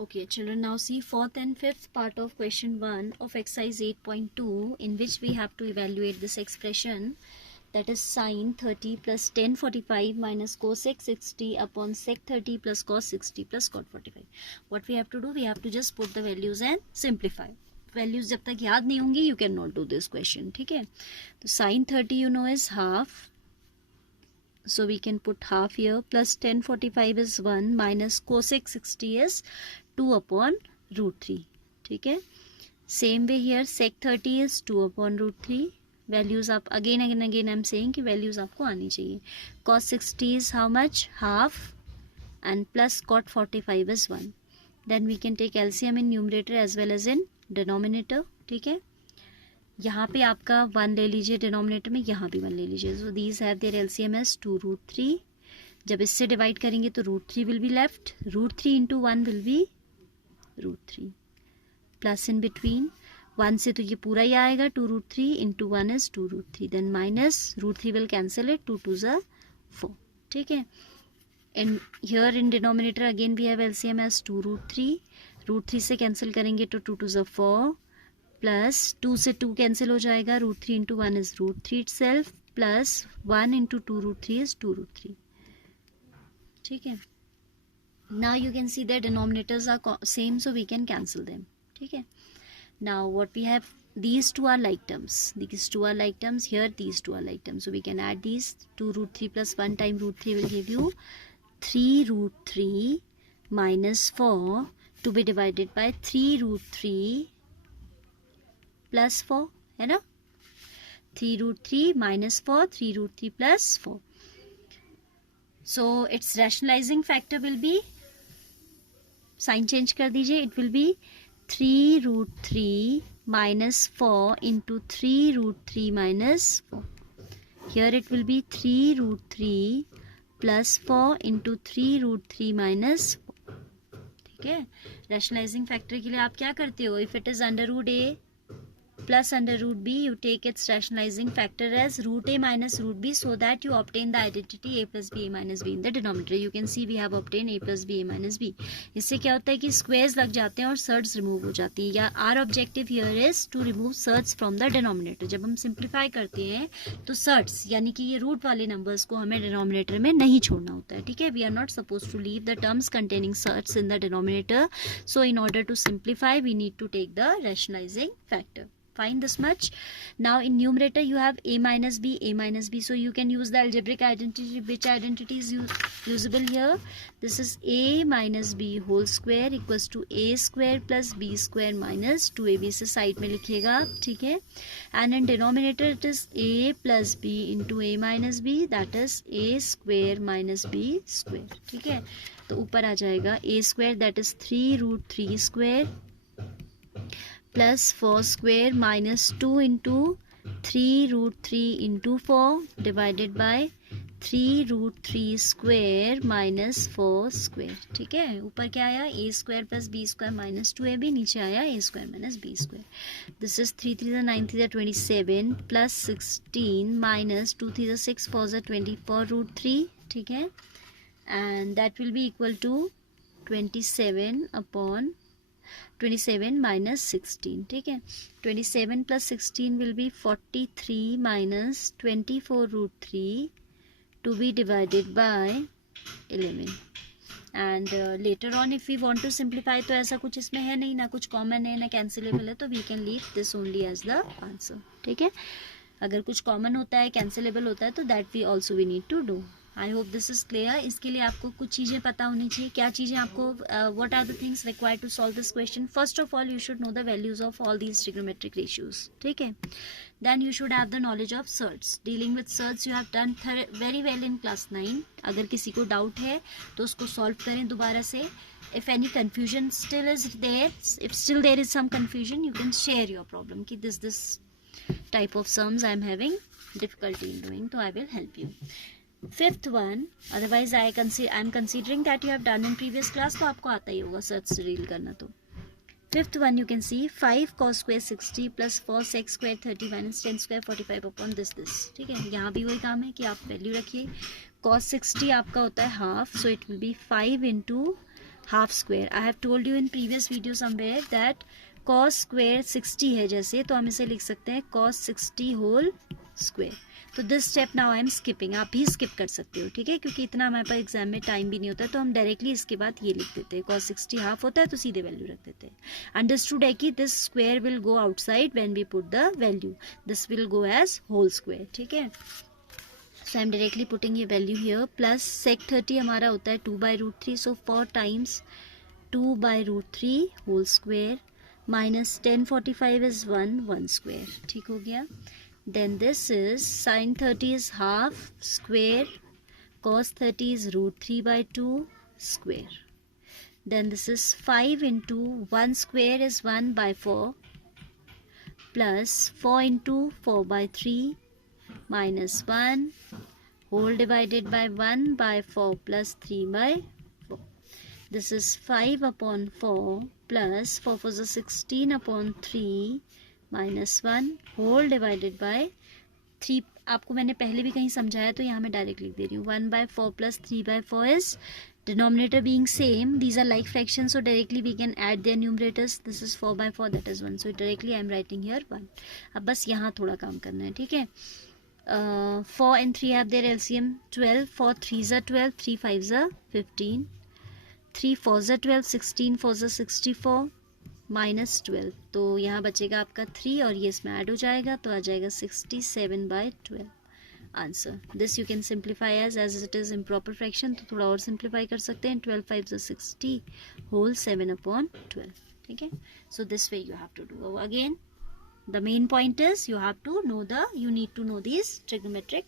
Okay, children, now see fourth and fifth part of question 1 of exercise 8.2, in which we have to evaluate this expression, that is sin 30 plus tan 45 minus cosec 60 upon sec 30 plus cos 60 plus cot 45. What we have to do, we have to just put the values and simplify. Values जब तक याद नहीं होंगी, you cannot do this question. ठीक है, तो sin 30 you know is half, so we can put half here, plus tan 45 is 1 minus cosec 60 is 2 upon root 3. ठीक है, same way here sec 30 is 2 upon root 3. Values आप again I'm saying कि values आपको आनी चाहिए. Cos 60 is how much? Half, and plus cot 45 is 1. Then we can take LCM in numerator as well as in denominator. ठीक है, यहाँ पे आपका 1 ले लीजिए डिनोमिनेटर में, यहाँ भी 1 ले लीजिए. So these have their LCM as 2 root 3. जब इससे डिवाइड करेंगे तो root 3 will be left, root 3 into 1 will be root 3, plus in between 1 से तो ये पूरा ही आएगा, 2 root 3 into 1 is 2 root 3, then minus root 3 will cancel it, 2 2 ज़ा 4. ठीक है, and here in denominator again we have LCM as 2 root 3. Root 3 से कैंसिल करेंगे तो 2 2 ज़ा 4, प्लस 2 से 2 कैंसिल हो जाएगा, root 3 into 1 is root 3 itself, plus 1 into 2 root 3 is 2 root 3. ठीक है, now you can see their denominators are same, so we can cancel them. ठीक है, now what we have, these two are like terms, here these two are like terms, so we can add these. 2 root 3 plus 1 time root 3 will give you 3 root 3 minus 4 to be divided by 3 root 3 plus 4, है ना. 3 root 3 minus 4, 3 root 3 plus 4. So its rationalizing factor will be, sign change कर दीजिए, it will be 3 root 3 minus 4 into 3 root 3 minus 4. Here it will be 3 root 3 plus 4 into 3 root 3 minus 4. ठीक है, rationalizing factor के लिए आप क्या करते हो, if it is under root a plus under root b, you take its rationalizing factor as root a minus root b, so that you obtain the identity a plus b a minus b in the denominator. You can see we have obtained a plus b a minus b. इससे क्या होता है कि squares लग जाते हैं और surds remove हो जाती है. या our objective here is to remove surds from the denominator. जब हम simplify करते हैं तो surds यानी कि ये root वाले numbers को हमें denominator में नहीं छोड़ना होता है. ठीक है, we are not supposed to leave the terms containing surds in the denominator. So in order to simplify, we need to take the rationalizing factor. Find this much. Now in numerator you have a minus b, so you can use the algebraic identity. Which identity is usable here? This is a minus b whole square equals to a square plus b square minus 2ab. से side में लिखिएगा. ठीक है, and in denominator it is a plus b into a minus b, that is a square minus b square. ठीक है, तो ऊपर आ जाएगा a square, that is 3 root 3 square plus 4 square minus 2 into 3 root 3 into 4 divided by 3 root 3 square minus 4 square. ठीक है, ऊपर क्या आया, a square plus b square minus 2ab, नीचे आया a square minus b square. This is 3 3 9 3 27 plus 16 minus 2 3 6 4 24 root 3. ठीक है, and that will be equal to 27 upon 27 minus 16. ठीक है, 27 plus 16 will be 43 minus 24 root 3 to be divided by 11. And later on if we want to simplify, तो ऐसा कुछ इसमें है नहीं, ना कुछ कॉमन है ना कैंसिलेबल है, तो we can leave this only as the answer. ठीक है, अगर कुछ कॉमन होता है, कैंसिलेबल होता है, तो that we also we need to do. I hope this is clear. इसके लिए आपको कुछ चीज़ें पता होनी चाहिए. क्या चीज़ें आपको, what are the things required to solve this question? First of all you should know the values of all these trigonometric ratios. ठीक है, then you should have the knowledge of surds. Dealing with surds you have done very well in class 9. अगर किसी को doubt है तो उसको solve करें दोबारा से. If any confusion still is there, if still there is some confusion, you can share your problem कि this type of sums I am having difficulty in doing, so I will help you. Fifth one, otherwise I am considering that you have done in previous class, तो आपको आता ही होगा search से deal करना. तो fifth one you can see 5 cos square 60 plus 4 sec square 30 minus 10 square 45 upon this. ठीक है, यहाँ भी वही काम है कि आप वैल्यू रखिए. cos 60 आपका होता है half, so it will be 5 into half square. I have told you in previous video somewhere that cos square 60 है जैसे, तो हम इसे लिख सकते हैं cos 60 होल स्क्वायर. तो this step now I am skipping. आप भी स्किप कर सकते हो, ठीक है, क्योंकि इतना हमारे पास एग्जाम में टाइम भी नहीं होता, तो हम डायरेक्टली इसके बाद ये लिख देते हैं. cos 60 हाफ होता है तो सीधे वैल्यू रख देते हैं. अंडरस्टूड है कि this square will go outside when we put the value. This will go as whole square, ठीक है. So I am directly putting ये वैल्यू हियर. प्लस sec 30 हमारा होता है 2/√3. So 4 times 2/√3 whole square minus 1045 is 1 square. ठीक हो गया. Then this is sin 30 is half square, cos 30 is √3/2 square. Then this is 5 into 1 square is 1/4 plus 4 into 4/3 minus 1 whole divided by 1/4 plus 3/4. This is 5 upon 4 plus 4 4 is 16 upon 3 minus 1 whole divided by 3. आपको मैंने पहले भी कहीं समझाया तो यहाँ मैं direct लिख दे रही हूँ. 1/4 plus 3/4 is denominator being same. These are like fractions, so directly we can add their numerators. This is 4/4, that is 1. So directly I am writing here 1. अब बस यहाँ थोड़ा काम करना है, ठीक है. 4 and 3 have their LCM 12. 4 3s are 12, 3 5s are 15. 3 4s are 12, 16 4s are 64 minus 12. तो यहाँ बचेगा आपका 3 और ये इसमें ऐड हो जाएगा तो आ जाएगा 67/12 answer. This you can simplify as it is improper fraction, तो थोड़ा और सिंप्लीफाई कर सकते हैं. 12 5 60 होल 7/12, ठीक है. So this way you have to do. Again the main point is you need to know these trigonometric